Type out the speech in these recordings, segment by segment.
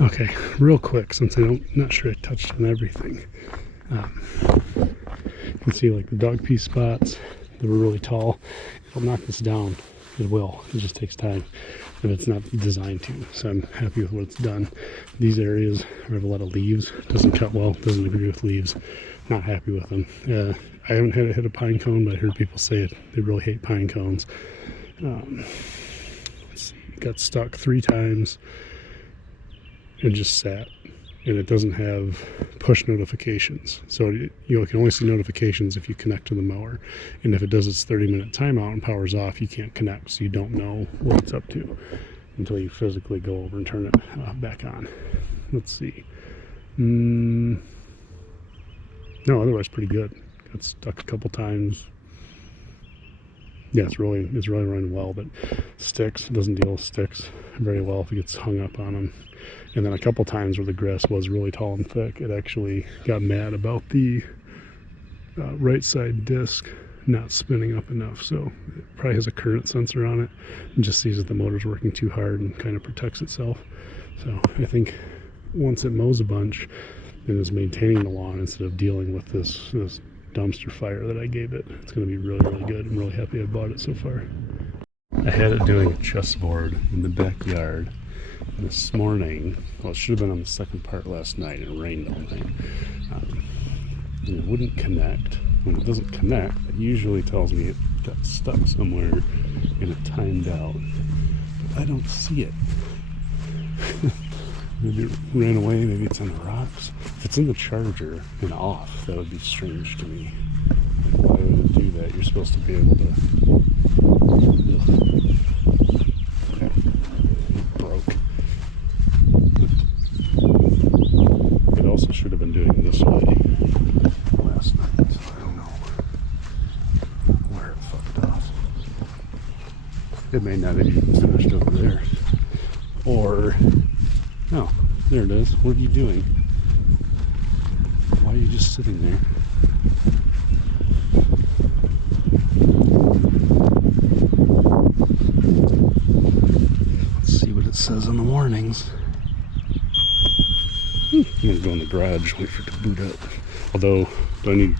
Okay, real quick, since not sure I touched on everything. You can see like the dog pee spots that were really tall. It'll knock this down. It will. It just takes time, and it's not designed to. So I'm happy with what it's done. These areas have a lot of leaves. Doesn't cut well. Doesn't agree with leaves. Not happy with them. I haven't had it hit a pine cone, but I heard people say it. They really hate pine cones. Got stuck 3 times and just sat. And it doesn't have push notifications. So you can only see notifications if you connect to the mower. And if it does its 30-minute timeout and powers off, you can't connect. So you don't know what it's up to until you physically go over and turn it back on. Let's see. No, otherwise pretty good. Got stuck a couple times. Yeah, it's really running well, but sticks, it doesn't deal with sticks very well if it gets hung up on them. And then a couple times where the grass was really tall and thick, it actually got mad about the right side disc not spinning up enough. So it probably has a current sensor on it and just sees that the motor's working too hard and kind of protects itself. So I think once it mows a bunch and is maintaining the lawn instead of dealing with this dumpster fire that I gave it, it's going to be really, really good. I'm really happy I bought it so far. I had it doing a chessboard in the backyard this morning. Well, it should have been on the second part last night. It rained all night. And it wouldn't connect. When it doesn't connect, it usually tells me it got stuck somewhere and it timed out. But I don't see it. Maybe it ran away, maybe it's in the rocks. If it's in the charger and off, that would be strange to me. Like, why would it do that? You're supposed to be able to... Okay. It broke. It also should have been doing it this way last night, so I don't know where it fucked off. It may not have even finished over there. Or... Oh, there it is. What are you doing? Why are you just sitting there? Let's see what it says in the warnings. I'm going to go in the garage, wait for it to boot up. Although, do I need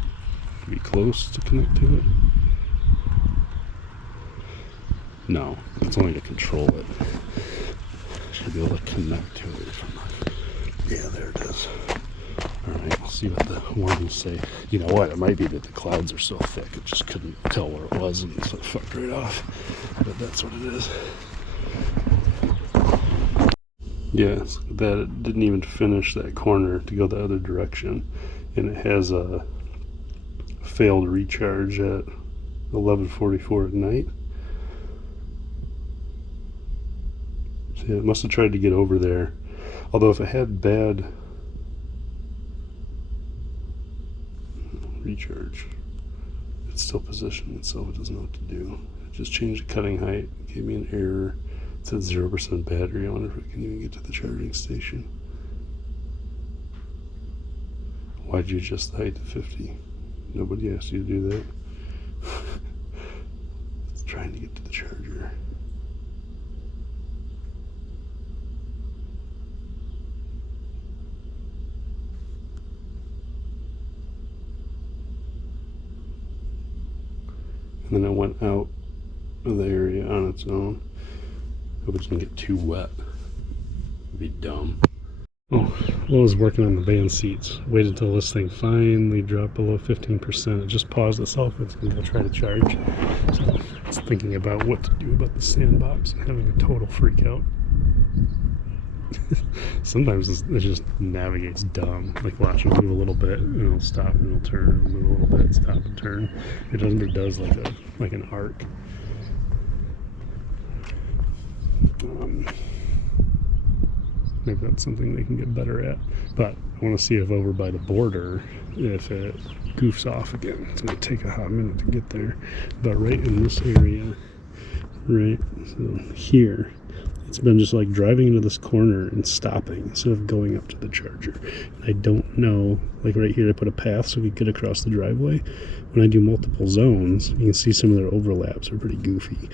to be close to connect to it? No, it's only to control it. Should be able to connect to it from yeah, there it is. Alright, we'll see what the warnings say. You know what, it might be that the clouds are so thick it just couldn't tell where it was and so it fucked right off. But that's what it is. Yes, that it didn't even finish that corner to go the other direction. And it has a failed recharge at 11:44 at night. Yeah, it must have tried to get over there. Although if it had bad recharge, it's still positioning itself. It doesn't know what to do. It just changed the cutting height, gave me an error. It said 0% battery. I wonder if it can even get to the charging station. Why'd you adjust the height to 50? Nobody asked you to do that. It's trying to get to the charger. And then it went out of the area on its own. Hope it doesn't get too wet. It'd be dumb. Oh, I was working on the van seats. Waited until this thing finally dropped below 15%. It just paused itself. It's going to go try to charge. So it's thinking about what to do about the sandbox and having a total freak out. Sometimes it just navigates dumb. Like watch it move a little bit and it'll stop and it'll turn, it'll move a little bit, stop and turn. It does like an arc. Maybe that's something they can get better at. But I want to see if over by the border, if it goofs off again. It's going to take a hot minute to get there. But right in this area, right, so here, it's been just like driving into this corner and stopping instead of going up to the charger. And I don't know, like right here I put a path so we could get across the driveway. When I do multiple zones, you can see some of their overlaps are pretty goofy.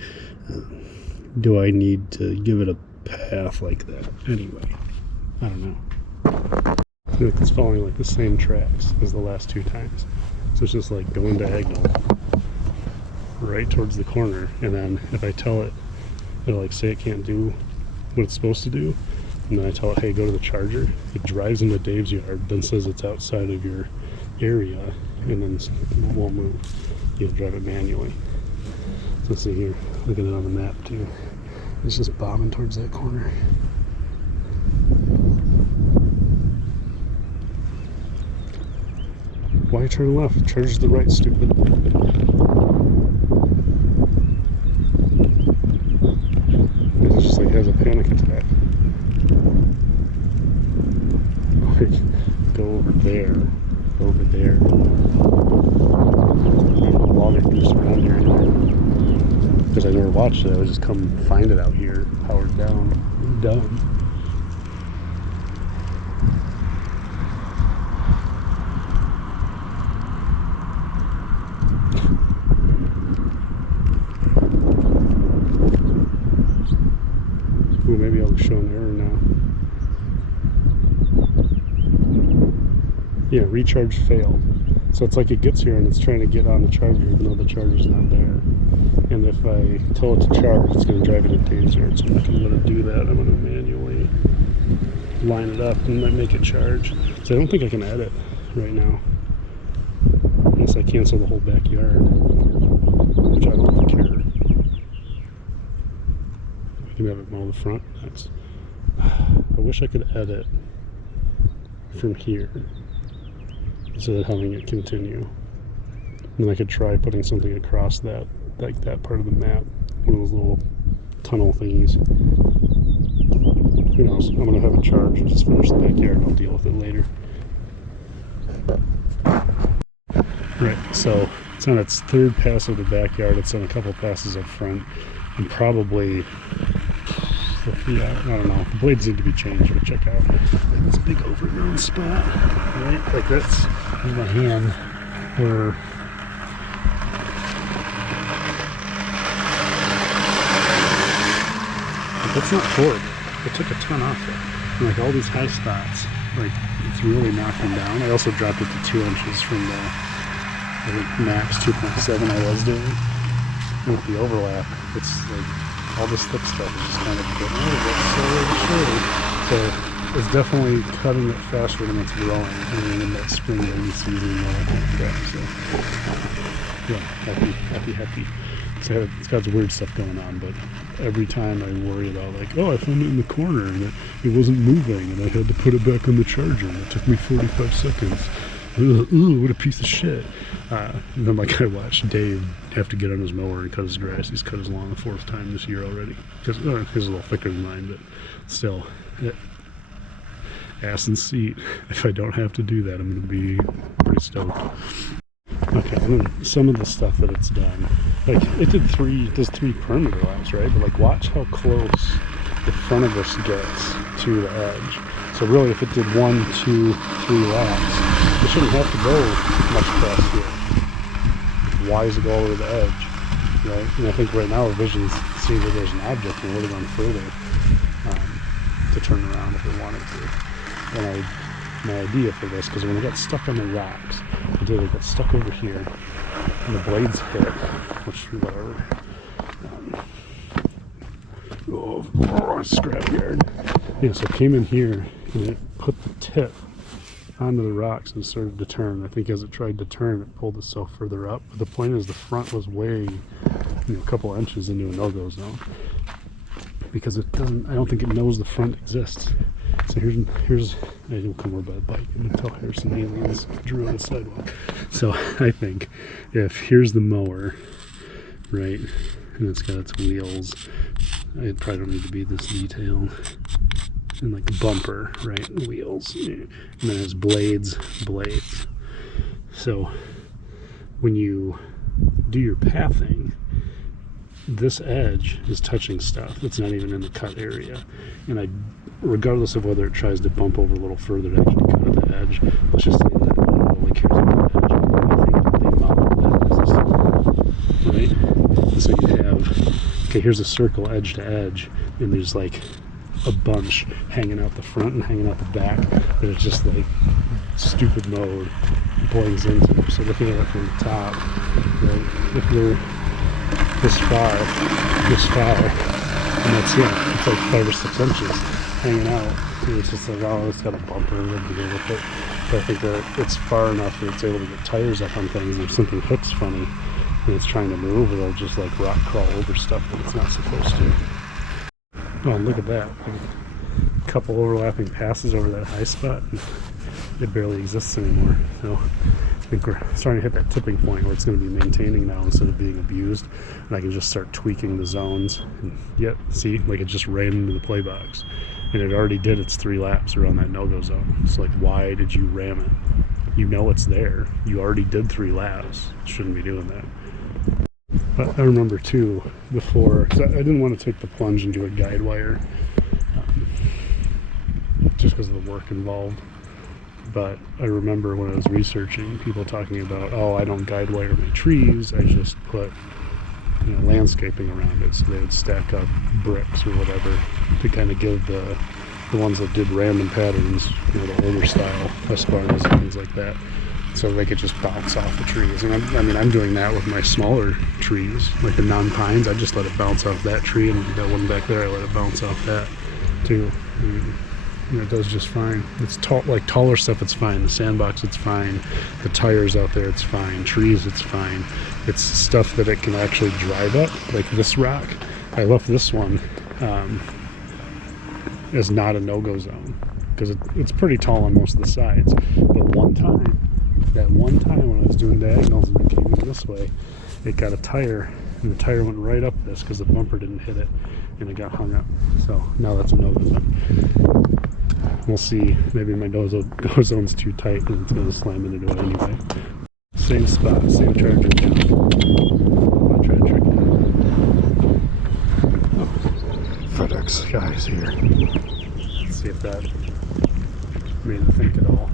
Do I need to give it a path like that? Anyway, I don't know. I feel like it's following like the same tracks as the last 2 times. So it's just like going diagonal right towards the corner, and then if I tell it, it'll like say it can't do what it's supposed to do, and then I tell it, hey, go to the charger. It drives into Dave's yard, then says it's outside of your area, and then it won't move. You'll drive it manually. So see here, look at it on the map too. It's just bombing towards that corner. Why turn left? Charge the right, stupid. It just like has a panic attack. Go over there. Over there. Log goose around here anyway. Because I never watched it, I would just come find it out here, powered down. I'm done. Ooh, maybe I'll show an error now. Yeah, recharge failed. So it's like it gets here and it's trying to get on the charger even though the charger's not there. And if I tell it to charge, it's going to drive it to Dave's yard. So I'm not going to let it do that. I'm going to manually line it up and then make it charge. So I don't think I can edit right now. Unless I cancel the whole backyard, which I don't really care. I can have it mow the front. I wish I could edit from here instead of having it continue. And then I could try putting something across that, like that part of the map, one of those little tunnel thingies. Who knows? I'm gonna have it charged. Just finish the backyard and I'll deal with it later. Right, so it's on its 3rd pass of the backyard. It's on a couple passes up front, and probably, yeah, I don't know. The blades need to be changed, but check out this big overgrown spot, right? Like that's in my hand where that's not torque. I took a ton off it. And like all these high spots, like it's really knocking down. I also dropped it to 2 inches from the, I think, max 2.7 I was doing. And with the overlap, it's like all this thick stuff is just kind of getting rid of it slowly. So it's definitely cutting it faster than it's growing. I mean, in that spring rainy season and all that kind of crap. So yeah, happy. So it's got some weird stuff going on, but every time I worry about like, oh, I found it in the corner and it wasn't moving and I had to put it back on the charger and it took me 45 seconds. Ooh, what a piece of shit. And then like I watched Dave have to get on his mower and cut his grass. He's cut his lawn the 4th time this year already. Because his is a little thicker than mine, but still, ass and seat. If I don't have to do that, I'm going to be pretty stoked. Okay, and then some of the stuff that it's done, like it does 3 perimeter laps, right? But like watch how close the front of this gets to the edge. So really, if it did 1, 2, 3 laps, it shouldn't have to go much past here. Why does it go over the edge, right? And I think right now our vision's seeing that there's an object and we're going further to turn around if we wanted to. And my idea for this, because when it got stuck on the rocks, it got stuck over here, and the blades hit, which whatever. Scrapyard. Yeah, so it came in here and it put the tip onto the rocks and started to turn. I think as it tried to turn, it pulled itself further up. But the point is, the front was way, a couple inches into a no-go zone because it doesn't. I don't think it knows the front exists. So here's I will come over by the bike and tell Harrison aliens drew on the sidewalk. So I think if here's the mower, right, and it's got its wheels, it probably don't need to be this detailed, and like the bumper, right, wheels, and then it has blades. So when you do your pathing, this edge is touching stuff that's not even in the cut area, and regardless of whether it tries to bump over a little further to actually cut at the edge, let's just say that it only cares about the edge. I think they modeled that as this, right? And so you have, okay, here's a circle edge to edge, and there's like a bunch hanging out the front and hanging out the back that it's just like stupid mode blends into. So looking at it from the top, right, if you're this far, and that's it. It's like 5 or 6 inches hanging out. And it's just like, oh, it's got a bumper to deal with it. But I think that it's far enough that it's able to get tires up on things. If something hooks funny and it's trying to move, it'll just like rock crawl over stuff that it's not supposed to. Oh, look at that. A couple overlapping passes over that high spot, and it barely exists anymore. So I think we're starting to hit that tipping point where it's going to be maintaining now instead of being abused, and I can just start tweaking the zones. And yet, see, like it just ran into the play box, and it already did its 3 laps around that no-go zone. So like, why did you ram it? You know it's there. You already did 3 laps. Shouldn't be doing that. But I remember too, before, because I didn't want to take the plunge and do a guide wire, just because of the work involved. But I remember when I was researching, people talking about, oh, I don't guide wire my trees, I just put, you know, landscaping around it. So they would stack up bricks or whatever to kind of give the ones that did random patterns, you know, the older style Husqvarnas and things like that, so they could just bounce off the trees. And I'm doing that with my smaller trees, like the non-pines. I just let it bounce off that tree, and that one back there, I let it bounce off that too. And it does just fine. It's tall, like taller stuff, it's fine. The sandbox, it's fine. The tires out there, it's fine. Trees, it's fine. It's stuff that it can actually drive up, like this rock. I left this one as not a no-go zone because it's pretty tall on most of the sides. But that one time when I was doing diagonals and it came in this way, it got a tire, and the tire went right up this because the bumper didn't hit it, and it got hung up. So now that's a no-go zone. We'll see. Maybe my no-go zone's too tight and it's going to slam into it anyway. Same spot, same charger. I'm going to try to trick it. FedEx guys here. Let's see if that made him think at all.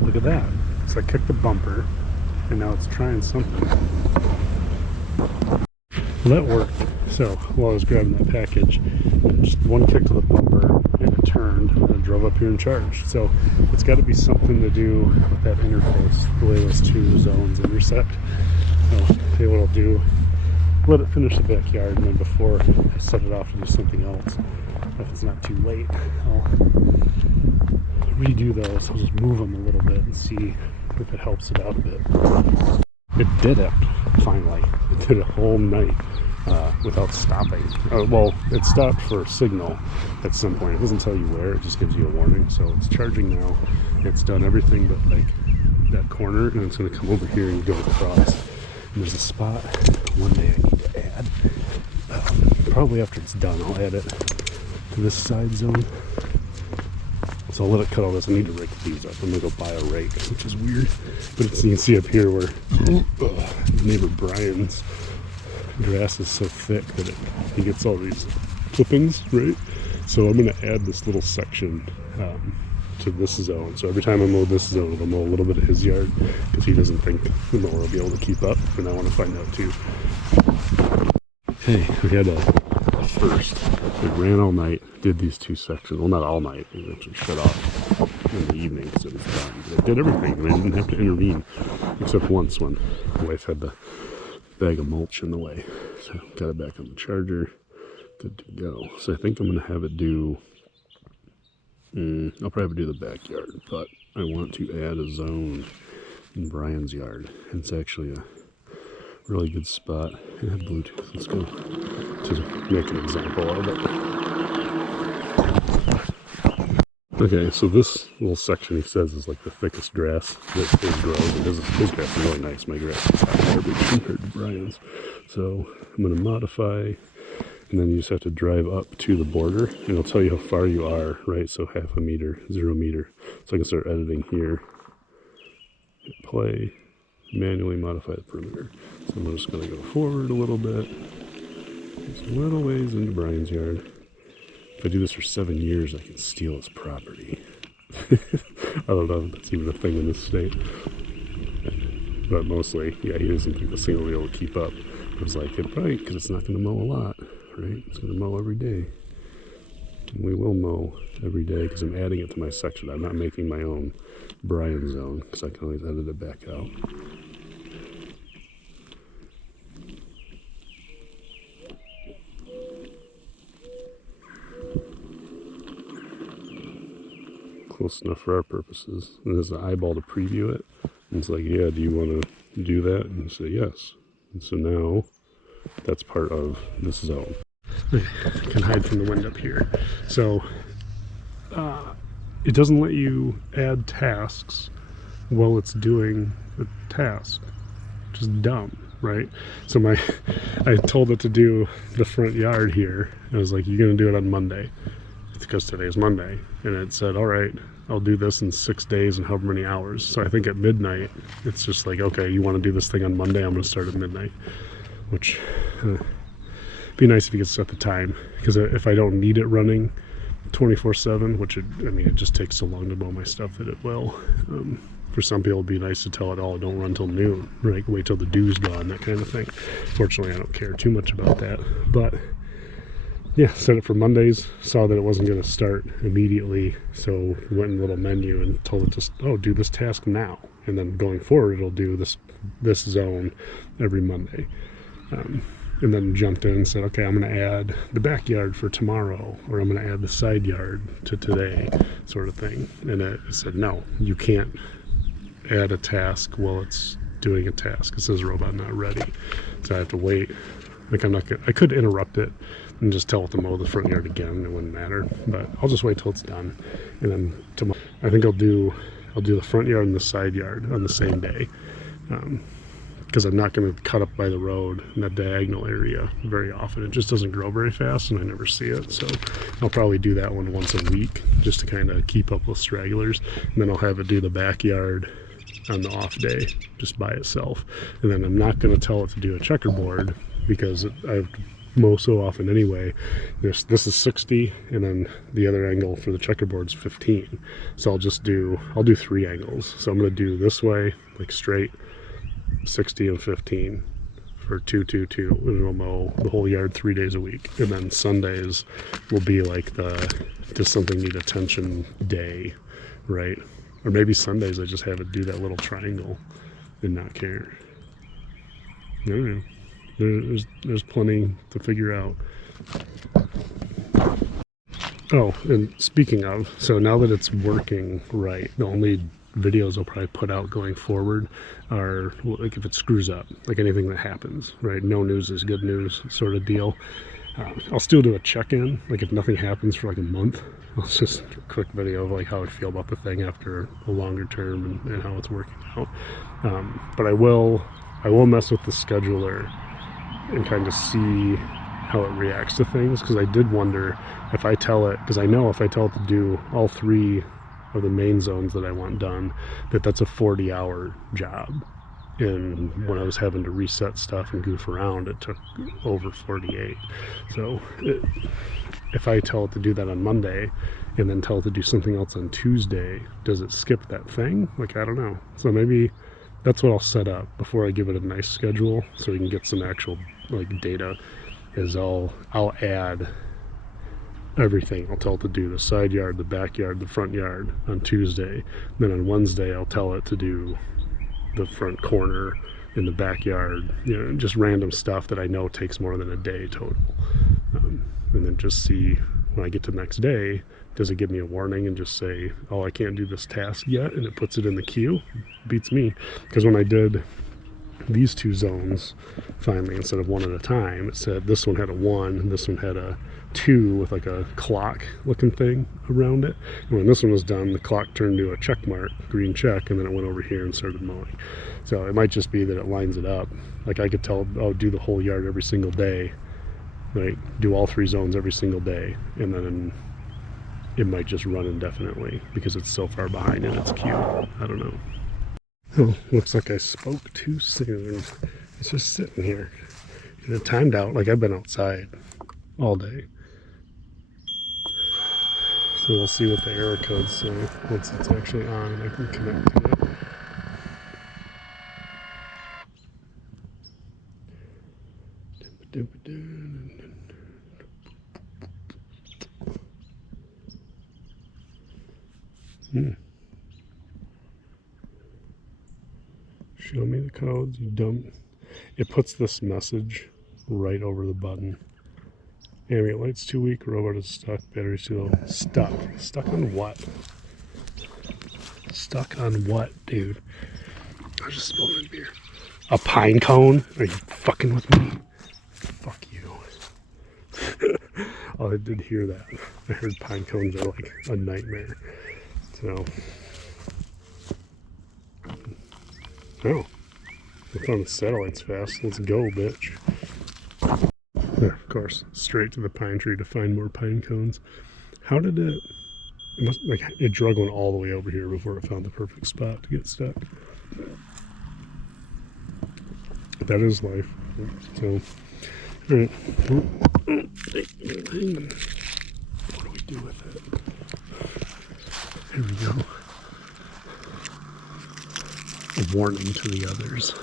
Look at that. So I kicked the bumper, and now it's trying something. Well, that worked. So while I was grabbing that package, just one kick to the bumper, and it turned, and it drove up here and charged. So it's got to be something to do with that interface, the way those 2 zones intersect. So see what I'll do, let it finish the backyard, and then before I set it off to do something else, if it's not too late, I'll redo those. I'll just move them a little bit and see if it helps it out a bit. It did it, finally. It did a whole night without stopping. Well, it stopped for a signal at some point. It doesn't tell you where, it just gives you a warning. So it's charging now. It's done everything but like that corner, and it's going to come over here and go across. And there's a spot one day I need to add. Probably after it's done, I'll add it to this side zone. So I'll let it cut all this. I need to rake these up. I'm going to go buy a rake, which is weird. But it's, you can see up here where neighbor Brian's grass is so thick that he gets all these clippings, right? So I'm going to add this little section to this zone. So every time I mow this zone, I'll mow a little bit of his yard because he doesn't think the mower will be able to keep up. And I want to find out too. Okay, we had a first. It ran all night, did these 2 sections. Well, not all night. It actually shut off in the evening because it was done. But it did everything, and I didn't have to intervene, except once when my wife had the bag of mulch in the way. So got it back on the charger. Good to go. So I think I'm going to have it do, I'll probably do the backyard, but I want to add a zone in Brian's yard. It's actually a really good spot. I have Bluetooth. Let's go to make an example of it. Okay, so this little section he says is like the thickest grass that his grows. And his grass is really nice. My grass is hot garbage compared to Brian's. So I'm going to modify, and then you just have to drive up to the border, and it'll tell you how far you are, right? So 0.5 meter, 0 meter. So I can start editing here. Hit play. Manually modify the perimeter. So I'm just going to go forward a little bit. Just a little ways into Brian's yard. If I do this for 7 years, I can steal his property. I don't know if that's even a thing in this state. But mostly, yeah, he doesn't think this thing will be able to keep up. I was like, it probably, because it's not going to mow a lot, right? It's going to mow every day. And we will mow every day because I'm adding it to my section. I'm not making my own Brian zone because I can always edit it back out. Close enough for our purposes. And there's an eyeball to preview it. And it's like, yeah, do you want to do that? And you say yes. And so now that's part of this zone. I can hide from the wind up here. So it doesn't let you add tasks while it's doing a task. Just dumb, right? So I told it to do the front yard here. I was like, you're gonna do it on Monday. It's because today's Monday. And it said, all right, I'll do this in 6 days and however many hours. So I think at midnight, it's just like, okay, you want to do this thing on Monday? I'm gonna start at midnight. Which, be nice if you could set the time. Because if I don't need it running 24/7, which it just takes so long to mow my stuff that it will. For some people, it'd be nice to tell it, oh, don't run till noon, right? Wait till the dew's gone, that kind of thing. Fortunately, I don't care too much about that. But yeah, set it for Mondays. Saw that it wasn't going to start immediately, so went in the little menu and told it to, oh, do this task now. And then going forward, it'll do this zone every Monday. And then jumped in and said, okay, I'm going to add the backyard for tomorrow, or I'm going to add the side yard to today, sort of thing. And it said, no, you can't add a task while it's doing a task. It says robot not ready. So I have to wait. Like I could interrupt it and just tell it to mow the front yard again. It wouldn't matter, but I'll just wait till it's done. And then tomorrow, I think I'll do the front yard and the side yard on the same day. Because I'm not going to cut up by the road in that diagonal area very often. It just doesn't grow very fast and I never see it. So I'll probably do that one once a week just to kind of keep up with stragglers. And then I'll have it do the backyard on the off day just by itself. And then I'm not going to tell it to do a checkerboard because I mow so often anyway. This is 60 and then the other angle for the checkerboard's 15. So I'll do 3 angles. So I'm going to do this way, like straight, 60 and 15 for 2, 2, 2, and it'll mow the whole yard 3 days a week. And then Sundays will be like does something need attention day, right? Or maybe Sundays I just have it do that little triangle and not care. I don't know. There's plenty to figure out. Oh, and speaking of, so now that it's working right, the only videos I'll probably put out going forward are like if it screws up, like anything that happens, right? No news is good news sort of deal. I'll still do a check-in, like if nothing happens for like a month, I'll just do a quick video of like how I feel about the thing after a longer term and how it's working out. But I will mess with the scheduler and kind of see how it reacts to things, because I did wonder if I tell it, because I know if I tell it to do all 3 of the main zones that I want done, that's a 40-hour job. And when I was having to reset stuff and goof around, it took over 48. So if I tell it to do that on Monday and then tell it to do something else on Tuesday, does it skip that thing? Like, I don't know. So maybe that's what I'll set up before I give it a nice schedule so we can get some actual like data. Is I'll add everything. I'll tell it to do the side yard, the backyard, the front yard on Tuesday. Then on Wednesday, I'll tell it to do the front corner in the backyard, just random stuff that I know takes more than a day total. And then just see when I get to the next day, does it give me a warning and just say, oh, I can't do this task yet, and it puts it in the queue? Beats me. Because when I did these 2 zones finally, instead of one at a time, it said this one had a 1 and this one had a 2 with like a clock looking thing around it. And when this one was done, the clock turned to a check mark, green check, and then it went over here and started mowing. So it might just be that it lines it up. Like I could tell, oh, do the whole yard every single day, right? Do all 3 zones every single day, and then it might just run indefinitely because it's so far behind in its queue. I don't know. Oh, looks like I spoke too soon. It's just sitting here. And it timed out, like I've been outside all day. So we'll see what the error codes say once it's actually on and I can connect to it. Show me the codes, you dumb. It puts this message right over the button. Ambient light's too weak, robot is stuck, battery's too low. Stuck. Stuck on what? Stuck on what, dude? I just spilled my beer. A pine cone? Are you fucking with me? Fuck you. Oh, I did hear that. I heard pine cones are like a nightmare. So. Oh. I found the satellites fast. Let's go, bitch. Yeah, of course. Straight to the pine tree to find more pine cones. How did it... It must, like, it drug one all the way over here before it found the perfect spot to get stuck. That is life. So, alright. What do we do with it? Here we go. A warning to the others.